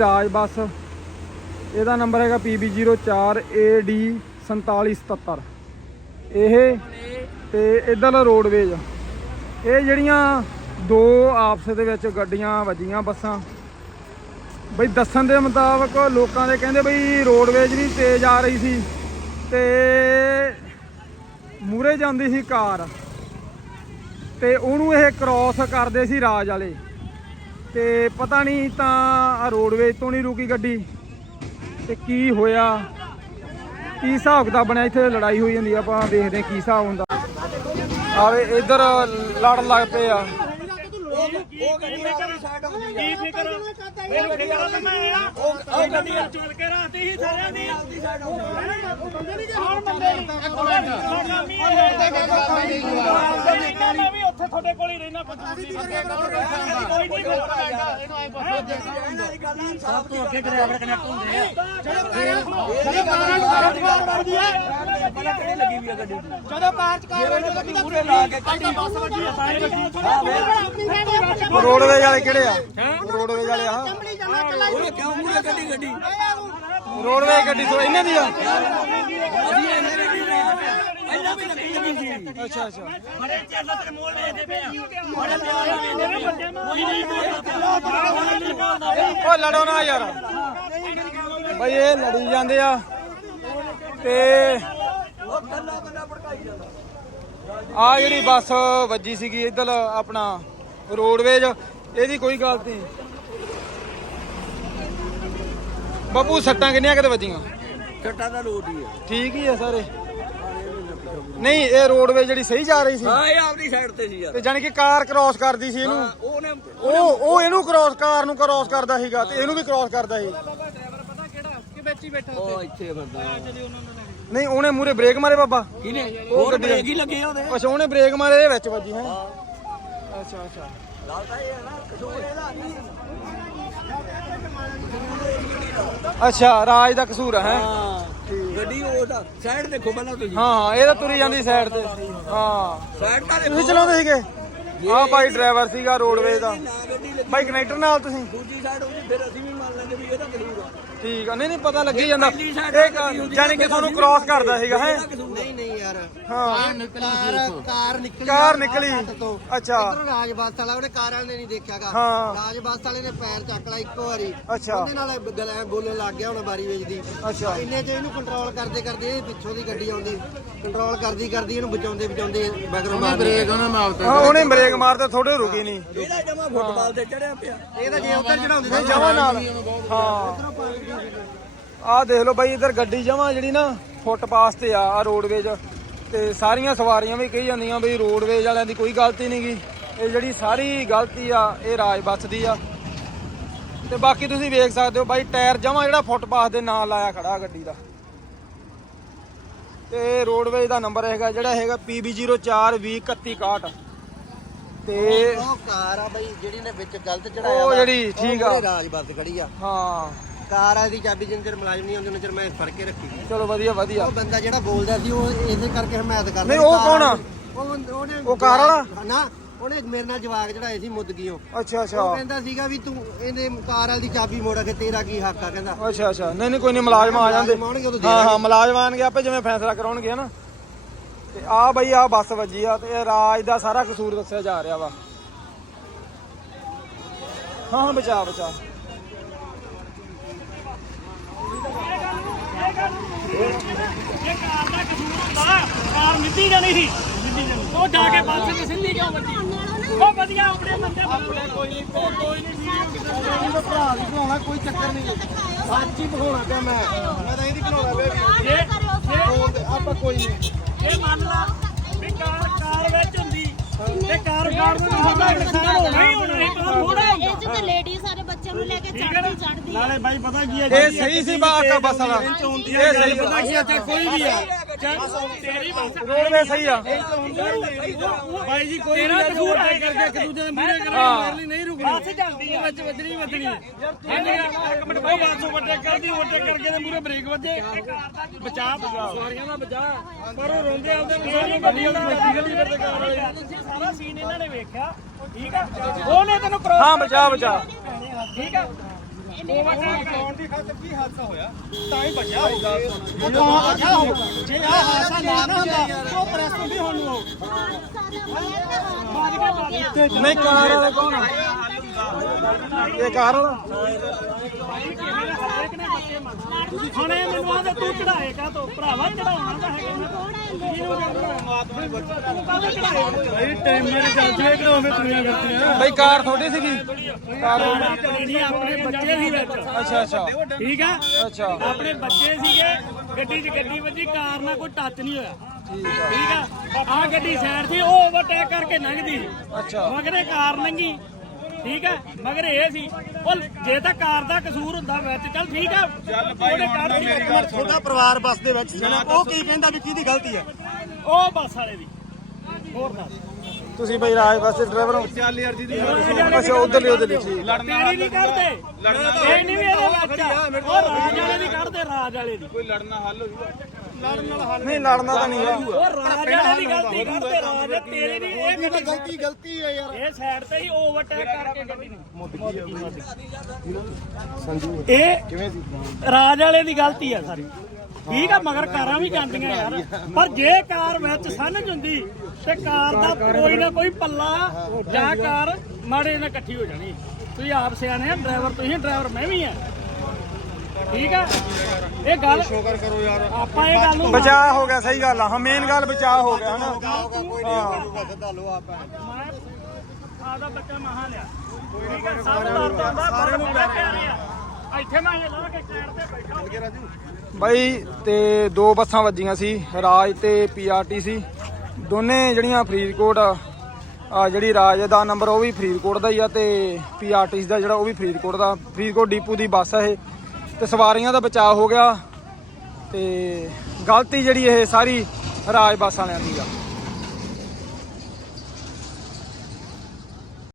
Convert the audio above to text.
ਰਾਜ ਬੱਸ। ਇਹਦਾ ਨੰਬਰ ਹੈਗਾ PB04AD4777 ਇਹ ਤੇ ਇਧਰਲਾ ਰੋਡਵੇਜ ਇਹ ਜਿਹੜੀਆਂ ਦੋ ਆਪਸ ਦੇ ਵਿੱਚ ਗੱਡੀਆਂ ਵੱਜੀਆਂ ਬੱਸਾਂ। ਬਈ ਦੱਸਣ ਦੇ ਮੁਤਾਬਕ ਲੋਕਾਂ ਦੇ ਕਹਿੰਦੇ ਬਈ ਰੋਡਵੇਜ ਵੀ ਤੇਜ਼ ਆ ਰਹੀ ਸੀ ਤੇ ਮੂਰੇ ਜਾਂਦੀ ਸੀ ਕਾਰ। ਤੇ ਉਹਨੂੰ ਇਹ ਕ੍ਰਾਸ ਕਰਦੇ ਸੀ ਰਾਜ ਵਾਲੇ। ਤੇ ਪਤਾ ਨਹੀਂ ਤਾਂ ਆਹ ਰੋਡਵੇਜ ਤੋਂ ਨਹੀਂ ਰੁਕੀ ਗੱਡੀ ਤੇ ਕੀ ਹੋਇਆ? ਕੀ ਹਿਸਾਬ ਕਿਤਾਬ ਬਣਿਆ? ਇੱਥੇ ਲੜਾਈ ਹੋਈ ਜਾਂਦੀ ਆਪਾਂ ਦੇਖਦੇ ਹਾਂ ਕੀ ਹਿਸਾਬ ਹੁੰਦਾ। ਆਵੇ, ਇੱਧਰ ਲੜਨ ਲੱਗ ਪਏ ਆ। ਕੀ ਫਿਕਰ ਮੈਨੂੰ ਫਿਕਰ ਤਾਂ ਮੈਂ ਆ ਉਹ ਗੱਡੀ ਚੁੱਲ ਕੇ ਰਾਤੀ ਹੀ ਸਾਰਿਆਂ ਦੀ ਹੁਣ ਬੰਦੇ ਮੈਂ ਤੁਹਾਡੇ ਕੋਲ ਹੀ ਰਹਿਣਾ ਪਤਾ ਨਹੀਂ। ਕੋਈ ਨਹੀਂ ਸਭ ਤੋਂ ਅੱਗੇ ਡਰਾਈਵਰ ਕਨੈਕਟ ਹੁੰਦੇ ਆ। ਜਦੋਂ ਪਾਰਚ ਕਰ ਗੱਡੀ? ਮੂਰੇ ਲਾ ਕੇ ਕੱਢੀ। ਬੱਸ ਵੱਜੀ ਆ ਸਾਰੇ ਰੋਡਵੇਜ ਵਾਲੇ ਕਿਹੜੇ ਆ? ਰੋਡਵੇਜ ਵਾਲੇ ਆ। ਉਹਨੇ ਕਿਉਂ ਮੂਰੇ ਕੱਢੀ ਗੱਡੀ? ਰੋਡਵੇਜ ਗੱਡੀ ਤੋਂ ਇਹਨਾਂ ਦੀ ਆ? ਪਹਿਲਾਂ ਲੱਗੀ ਸੀ। ਅੱਛਾ ਅੱਛਾ। ਬੜੇ ਚਿਰ ਦਾ ਤੇਰੇ ਮੋਲ ਵੇਚਦੇ ਪਏ ਆ। ਬੜੇ ਪਿਆਰ ਨਾਲ ਵੇਚਦੇ ਪਏ ਆ। ਕੋਈ ਨਹੀਂ ਬੋਲਦਾ ਓ ਲੜੋ ਨਾ ਯਾਰ। ਬਈ ਇਹ ਲੜੀ ਜਾਂਦੇ ਆ। ਤੇ ਆ ਜਿਹੜੀ ਬੱਸ ਵੱਜੀ ਸੀਗੀ ਇੱਧਰ ਆਪਣਾ ਰੋਡਵੇਜ ਇਹਦੀ ਕੋਈ ਗਲਤੀ ਨਹੀਂ ਬਾਪੂ ਸੱਟਾਂ ਕਿੰਨੀਆਂ ਕਿਤੇ ਵੱਜੀਆਂ? ਛੱਟਾ ਦਾ ਲੋਟ ਹੀ ਆ ਠੀਕ ਹੀ ਆ ਸਾਰੇ। ਨਹੀਂ ਇਹ ਰੋਡਵੇਜ ਜਿਹੜੀ ਸਹੀ ਜਾ ਰਹੀ ਸੀ। ਹਾਂ ਇਹ ਆਪਣੀ ਸਾਈਡ ਤੇ ਸੀ ਯਾਰ। ਤੇ ਜਾਣੀ ਕਿ ਕਾਰ ਕ੍ਰਾਸ ਕਰਦੀ ਸੀ ਇਹਨੂੰ। ਉਹਨੇ ਉਹ ਉਹ ਇਹਨੂੰ ਕ੍ਰਾਸ ਕਾਰ ਨੂੰ ਕ੍ਰਾਸ ਕਰਦਾ ਸੀਗਾ ਤੇ ਇਹਨੂੰ ਵੀ ਕ੍ਰਾਸ ਕਰਦਾ ਸੀ। ਉਹ ਇੱਥੇ ਫਿਰਦਾ। ਨਹੀਂ ਉਹਨੇ ਮੂਰੇ ਬ੍ਰੇਕ ਮਾਰੇ ਬਾਬਾ। ਕਿਨੇ ਹੋਰ ਬ੍ਰੇਕ ਹੀ ਲੱਗੇ ਆ ਉਹਦੇ। ਅੱਛਾ ਉਹਨੇ ਬ੍ਰੇਕ ਮਾਰੇ ਇਹ ਵਿੱਚ ਵੱਜੀ ਹੈ। ਅੱਛਾ ਰਾਜ ਦਾ ਕਸੂਰ ਹੈ। ਹਾਂ। ਗੱਡੀ ਉਹਦਾ ਸਾਈਡ ਦੇਖੋ ਪਹਿਲਾਂ ਤੁਸੀਂ। ਹਾਂ ਹਾਂ ਇਹ ਤਾਂ ਤੁਰੀ ਜਾਂਦੀ ਸਾਈਡ ਤੇ। ਹਾਂ। ਸਾਈਡ ਤਾਂ ਤੁਸੀਂ ਚਲਾਉਂਦੇ ਸੀਗੇ? ਆਹ ਭਾਈ ਡਰਾਈਵਰ ਸੀਗਾ ਰੋਡਵੇਜ ਦਾ। ਨਾ ਗੱਡੀ ਲੱਗੀ ਭਾਈ ਕਨੈਕਟਰ ਨਾਲ ਤੁਸੀਂ? ਦੂਜੀ ਸਾਈਡ ਹੁੰਦੀ ਫਿਰ ਅਸੀਂ ਵੀ ਮੰਨ ਲੈਂਦੇ ਵੀ ਇਹਦਾ ਕਸੂਰ ਆ। ਠੀਕ ਆ। ਨਹੀਂ ਨਹੀਂ ਪਤਾ ਲੱਗੀ ਜਾਂਦਾ। ਇਹ ਜਾਣੀ ਕਿ ਤੁਹਾਨੂੰ ਕ੍ਰਾਸ ਕਰਦਾ ਸੀਗਾ ਹੈ? ਨਹੀਂ ਨਹੀਂ ਯਾਰ। ਹਾਂ। ਕਾਰ ਕਾਰ ਨਿਕਲੀ ਕਾਰ ਨਿਕਲੀ। ਅੱਛਾ। ਇੱਧਰੋਂ ਰਾਜ ਬੱਸ ਵਾਲਾ ਉਹਨੇ ਕਾਰ ਵਾਲੇ ਨੇ ਨਹੀਂ ਦੇਖਿਆਗਾ ਹਾਂ। ਰਾਜ ਬੱਸ ਵਾਲੇ ਨੇ ਪੈਰ ਚੱਕ ਲਿਆ ਇੱਕੋ ਵਾਰੀ। ਅੱਛਾ। ਉਹਦੇ ਨਾਲ ਗਲਾ ਬੋਲਣ ਲੱਗ ਗਿਆ ਹੁਣ ਬਾਰੀ ਵੇਚਦੀ। ਅੱਛਾ। ਇੰਨੇ ਚ ਇਹਨੂੰ ਕੰਟਰੋਲ ਕਰਦੇ ਕਰਦੇ ਇਹ ਪਿੱਛੋਂ ਦੀ ਗੱਡੀ ਆਉਂਦੀ। ਕੰਟਰੋਲ ਕਰਦੀ ਕਰਦੀ ਇਹਨੂੰ ਬਚਾਉਂਦੇ ਬਚਾਉਂਦੇ ਬਗਰ ਮਾਰ ਬ੍ਰੇਕ ਉਹਨਾਂ ਮਾਰਦਾ ਹਾਂ ਉਹਨੇ ਬ੍ਰੇਕ ਮਾਰਦੇ ਥੋੜੇ ਰੁਕੀ ਨਹੀਂ। ਇਹਦਾ ਜਮਾ ਫੁੱਟਬਾਲ ਤੇ ਚੜਿਆ ਪਿਆ। ਇਹ ਤਾਂ ਜੇ ਉੱਧਰ ਚੜਾਉਂਦੇ ਜਮਾ ਨਾਲ। ਹਾਂ। ਆਹ ਦੇਖ ਲਓ ਬਾਈ ਇਧਰ ਗੱਡੀ ਜਮਾ ਜਿਹੜੀ ਨਾ ਫੁੱਟਪਾਥ ਤੇ ਆ ਆ ਰੋਡਵੇਜ ਤੇ ਸਾਰੀਆਂ ਸਵਾਰੀਆਂ ਵੀ ਕਹੀ ਜਾਂਦੀਆਂ ਬਈ ਰੋਡਵੇਜ ਵਾਲਿਆਂ ਦੀ ਕੋਈ ਗਲਤੀ ਨਹੀਂਗੀ ਇਹ ਜਿਹੜੀ ਸਾਰੀ ਗਲਤੀ ਆ ਇਹ ਰਾਜ ਬੱਸ ਦੀ ਆ। ਤੇ ਬਾਕੀ ਤੁਸੀਂ ਵੇਖ ਸਕਦੇ ਹੋ ਬਾਈ ਟਾਇਰ ਜਮਾ ਜਿਹੜਾ ਫੁੱਟਪਾਥ ਦੇ ਨਾਲ ਲਾਇਆ ਖੜਾ ਗੱਡੀ ਦਾ। ਤੇ ਰੋਡਵੇਜ ਦਾ ਨੰਬਰ ਹੈਗਾ ਜਿਹੜਾ ਹੈਗਾ PB04203161 ਤੇ ਉਹ ਕਾਰ ਆ ਬਈ ਜਿਹੜੀ ਨੇ ਵਿੱਚ ਗਲਤ ਉਹ ਚੜਾਇਆ ਵਾ, ਜਿਹੜੀ ਉਹ ਠੀਕ ਆ। ਰਾਜ ਬੱਸ ਖੜੀ ਆ। ਹਾਂ। ਕਾਰ ਆ ਦੀ ਚਾਬੀ ਜਿੰਨ ਚਿਰ ਮੁਲਾਜ਼ਮ ਨਹੀਂ ਆਉਂਦੇ ਉਹਨਾਂ ਚਿਰ ਮੈਂ ਫੜ ਕੇ ਰੱਖੀ ਚਲੋ ਵਧੀਆ ਵਧੀਆ। ਉਹ ਬੰਦਾ ਜਿਹੜਾ ਬੋਲਦਾ ਸੀ ਉਹ ਇਸੇ ਕਰਕੇ ਹਮਾਇਤ ਕਰਦਾ ਨਹੀਂ, ਸੀ ਉਹ ਕੌਣ ਆ? ਉਹ ਉਹਨੇ ਉਹ ਕਾਰ ਵਾਲਾ? ਨਾ ਉਹਨੇ ਮੇਰੇ ਨਾਲ ਜਵਾਕ ਚੜਾਏ ਸੀ ਮੁੱਦਗੀਓ ਅੱਛਾ ਅੱਛਾ। ਉਹ ਕਹਿੰਦਾ ਸੀਗਾ ਵੀ ਤੂੰ ਇਹਦੇ ਕਾਰ ਵਾਲੀ ਦੀ ਚਾਬੀ ਮੋੜਾ ਕੇ ਤੇਰਾ ਕੀ ਹੱਕ ਆ ਕਹਿੰਦਾ। ਅੱਛਾ ਅੱਛਾ। ਨਹੀਂ ਨਹੀਂ ਕੋਈ ਨਹੀਂ ਮੁਲਾਜ਼ਮ ਆ ਜਾਂਦੇ। ਮੁਲਾਜ਼ਮ ਆਉਣਗੇ ਉਦੋਂ ਦੇ ਹਾਂ ਹਾਂ ਦਾਂਗੇ। ਮੁਲਾਜ਼ਮ ਆਣਗੇ ਆਪੇ ਜਿਵੇਂ ਫੈਸਲਾ ਕਰਾਉਣਗੇ ਨਾ ਤੇ ਆ ਬਈ ਆ ਬੱਸ ਵੱਜੀ ਆ ਤੇ ਇਹ ਰਾਜ ਦਾ ਸਾਰਾ ਕਸੂਰ ਦੱਸਿਆ ਜਾ ਰਿਹਾ ਵਾ। ਹਾਂ ਹਾਂ ਬਚਾ ਬਚਾ। ਇਹ ਕਾਰ ਦਾ ਕਸੂਰ ਹੁੰਦਾ ਕਾਰ ਮਿੱਟੀ ਜਾਣੀ ਸੀ ਉਹ ਜਾ ਕੇ ਬੱਸ ਤੇ ਸਿੱਧੀ ਕਿਉਂ ਵੱਜੀ ਉਹ ਵਧੀਆ ਆਪਣੇ ਬੰਦੇ ਆਪਣੇ ਕੋਈ ਨਹੀਂ ਕੋਈ ਨਹੀਂ ਭਰਾ ਵੀ ਬਣਾਉਣਾ ਕੋਈ ਚੱਕਰ ਨਹੀਂ ਸੱਚ ਹੀ ਬਣਾਉਣਾ ਪਿਆ ਮੈਂ ਮੈਂ ਤਾਂ ਇਹਦੀ ਬਣਾਉਣਾ ਪਿਆ ਜੇ ਆਪਾਂ ਕੋਈ ਨਹੀਂ ਇਹ ਮੰਨ ਲਾ ਵੀ ਕਾਰ ਕਾਰ ਵਿੱਚ ਹੁੰਦੀ ਤੇ ਕਾਰ ਕਾਰ ਨੂੰ ਨੁਕਸਾਨ ਹੋਣਾ ਹੀ ਹੋਣਾ ਇਹ ਪਤਾ ਥੋੜਾ ਇਹ ਤਾਂ ਲੇਡੀ ਸਾਰੇ ਬੱਚਿਆਂ ਨੂੰ ਲੈ ਕੇ ਚੜਦੀ ਚੜਦੀ ਨਾਲੇ ਬਾਈ ਪਤਾ ਕੀ ਹੈ ਇਹ ਸਹੀ ਸੀ ਬਾਕਾ ਬੱਸ ਵਾਲਾ। ਇਹ ਸਹੀ ਪਤਾ ਕੀ ਹੈ ਚਾਹੇ ਕੋਈ ਵੀ ਆ। ਚਾਹੇ ਤੇਰੀ ਬੱਸ ਰੋਡਵੇ ਸਹੀ ਆ। ਭਾਈ ਜੀ ਕੋਈ ਨਾ ਕਸੂਰ ਹੈ ਕਰਕੇ ਇੱਕ ਦੂਜੇ ਦੇ ਮੂਹਰੇ ਕਰਨ ਮਾਰ ਲਈ ਨਹੀਂ ਰੁਕਣੀ। ਬੱਸ ਚੱਲਦੀ ਹੈ ਵਿੱਚ ਵੱਜਣੀ ਵੱਜਣੀ ਇੱਕ ਮਿੰਟ ਉਹ ਬੱਸ ਵੱਡੇ ਕਰਦੀ ਵੱਡੇ ਕਰਕੇ ਦੇ ਮੂਹਰੇ ਬ੍ਰੇਕ ਵੱਜੇ। ਬਚਾ। ਸਵਾਰੀਆਂ ਦਾ ਬਚਾ। ਪਰ ਉਹ ਰੋਂਦੇ ਆਉਂਦੇ ਵਿਚਾਰੇ ਗੱਡੀ ਵਾਲੀ ਗੱਡੀ ਗੱਡੀ ਫਿਰਦੇ ਕਾਰ ਵਾਲੇ। ਤੁਸੀਂ ਸਾਰਾ ਸੀਨ ਇਹਨਾਂ ਨੇ ਵੇਖਿਆ ਠੀਕ ਆ? ਉਹਨੇ ਤੈਨੂੰ ਕ੍ਰੋਸ ਹਾਂ ਬਚਾ ਬਚਾ। ਠੀਕ ਆ? ਇਹਨੇ ਦੀ ਖਾਤਰ ਕੀ ਹਾਦਸਾ ਹੋਇਆ? ਤਾਂ ਹੀ ਬਚਿਆ ਹੋਊਗਾ ਜੇ ਆ ਹਾਸਾ ਨਾ ਨਾ ਹੁੰਦਾ ਉਹ ਪ੍ਰੈਸ ਹੁੰਦੀ ਹੁਣ ਨੂੰ ਉਹ। ਨਹੀਂ ਕਾਰ ਵਾਲੇ ਕੌਣ ਆ? ਇਹ ਕਾਰ ਵਾਲਾ ਹੁਣ ਮੈਨੂੰ ਆਂਦੇ ਤੂੰ ਚੜਾਏ ਕਾ ਤੋ ਭਰਾਵਾ ਚੜਾਉਣਾ ਤਾਂ ਹੈਗਾ ਟਾਈਮ ਮੇਰੇ ਚੱਲਦੇ ਕਰਤੀਆਂ ਬਈ ਕਾਰ ਤੁਹਾਡੀ ਸੀਗੀ? ਕਾਰ ਨਹੀਂ ਆਪਣੇ ਬੱਚੇ ਸੀ ਵਿੱਚ। ਅੱਛਾ ਅੱਛਾ। ਠੀਕ ਆ? ਅੱਛਾ। ਆਪਣੇ ਬੱਚੇ ਸੀਗੇ ਗੱਡੀ 'ਚ ਗੱਡੀ ਵੱਜੀ ਕਾਰ ਨਾਲ ਕੋਈ ਟੱਚ ਨਹੀਂ ਹੋਇਆ। ਠੀਕ ਆ। ਠੀਕ ਆ? ਗੱਡੀ ਸਾਈਡ ਸੀ ਉਹ ਓਵਰਟੇਕ ਕਰਕੇ ਲੰਘਦੀ। ਅੱਛਾ। ਮਗਰੇ ਕਾਰ ਲੰਘੀ। ਠੀਕ ਹੈ? ਮਗਰ ਇਹ ਸੀ ਉਹ ਜੇ ਤਾਂ ਕਾਰ ਦਾ ਕਸੂਰ ਹੁੰਦਾ ਵਿੱਚ ਚੱਲ ਠੀਕ ਆ ਉਹਨੇ ਕਾਰ ਦੀ ਤੁਹਾਡਾ ਪਰਿਵਾਰ ਬੱਸ ਦੇ ਵਿੱਚ ਸੀ ਨਾ ਉਹ ਕੀ ਕਹਿੰਦਾ ਵੀ ਕਿਹਦੀ ਗਲਤੀ ਹੈ? ਉਹ ਬੱਸ ਵਾਲੇ ਦੀ। ਹੋਰ ਦੱਸ। ਤੁਸੀਂ ਬਈ ਰਾਜ ਵਾਸਤੇ ਡਰਾਈਵਰ ਹੋ। ਅੱਛਾ ਉਧਰ ਲਈ ਉਧਰ ਲਈ ਠੀਕ ਤੇਰੀ ਨਹੀਂ ਕੱਢਦੇ ਇਹ ਨਹੀਂ ਵੀ ਇਹਦੇ ਵਿੱਚ ਆ। ਉਹ ਰਾਜ ਵਾਲੇ ਦੀ ਕੱਢਦੇ ਰਾਜ ਵਾਲੇ ਦੀ ਨਹੀਂ ਲੜਨਾ ਤਾਂ ਨਹੀਂ ਉਹ ਰਾਜ ਵਾਲੇ ਦੀ ਗਲਤੀ ਕੱਢਦੇ ਰਾਜ। ਤੇਰੀ ਨਹੀਂ ਇਹ ਗਲਤੀ ਗਲਤੀ ਹੈ ਯਾਰ। ਇਹ ਸਾਈਡ ਤੇ ਹੀ ਓਵਰਟੇਕ ਕਰਕੇ ਗੱਡੀ ਨੂੰ। ਇਹ ਕਿਵੇਂ ਸੀ ਰਾਜ ਵਾਲੇ ਦੀ ਗਲਤੀ ਆ ਸਾਰੀ। ਠੀਕ ਆ ਮਗਰ ਕਾਰਾਂ ਵੀ ਜਾਂਦੀਆਂ ਯਾਰ। ਪਰ ਜੇ ਕਾਰ ਵਿੱਚ ਸੰਨ ਹੁੰਦੀ ਤੇ ਕਾਰ ਦਾ ਕੋਈ ਨਾ ਕੋਈ ਪੱਲਾ ਜਾਂ ਕਾਰ ਮਾੜੇ ਨਾਲ ਇਕੱਠੀ ਹੋ ਜਾਣੀ। ਤੁਸੀਂ ਆਪ ਸਿਆਣੇ ਆ ਡਰਾਈਵਰ ਤੁਸੀਂ ਡਰਾਈਵਰ ਮੈਂ ਵੀ ਆ। ਠੀਕ ਆ? ਇਹ ਗੱਲ ਸ਼ੁਕਰ ਕਰੋ ਯਾਰ। ਆਪਾਂ ਇਹ ਗੱਲ ਨੂੰ ਬਚਾਅ ਹੋ ਗਿਆ ਸਹੀ ਗੱਲ ਆ। ਹਾਂ ਮੇਨ ਗੱਲ ਬਚਾਅ ਹੋ ਗਿਆ ਹਨਾ? ਕੋਈ ਨਹੀਂ ਕਰੂਗਾ ਸਿੱਧਾ ਲੋ ਆਪਾਂ ਆਦਾ ਬੱਚਾ ਮਹਾ ਲਿਆ। ਠੀਕ ਹੈ ਸਭ ਦਾ ਸਾਰੇ ਨੂੰ ਪਿਆਰੇ ਆ ਇੱਥੇ ਮੈਂ ਇਹ ਲਾ ਕੇ ਸਾਈਡ ਤੇ ਬੈਠਾ। ਬਈ ਤੇ ਦੋ ਬੱਸਾਂ ਵੱਜੀਆਂ ਸੀ ਰਾਜ ਤੇ ਪੀਆਰਟੀਸੀ ਦੋਨੇ ਜਿਹੜੀਆਂ ਫਰੀਦਕੋਟ ਆ ਜਿਹੜੀ ਰਾਜ ਦਾ ਨੰਬਰ ਉਹ ਵੀ ਫਰੀਦਕੋਟ ਦਾ ਹੀ ਆ ਤੇ ਪੀਆਰਟੀਸੀ ਦਾ ਜਿਹੜਾ ਉਹ ਵੀ ਫਰੀਦਕੋਟ ਦਾ। ਫਰੀਦਕੋਟ ਡੀਪੂ ਦੀ ਬੱਸ ਆ ਇਹ। ਤੇ ਸਵਾਰੀਆਂ ਦਾ ਬਚਾਅ ਹੋ ਗਿਆ ਤੇ ਗਲਤੀ ਜਿਹੜੀ ਇਹ ਸਾਰੀ ਰਾਜ ਬੱਸ ਵਾਲਿਆਂ ਦੀ ਆ।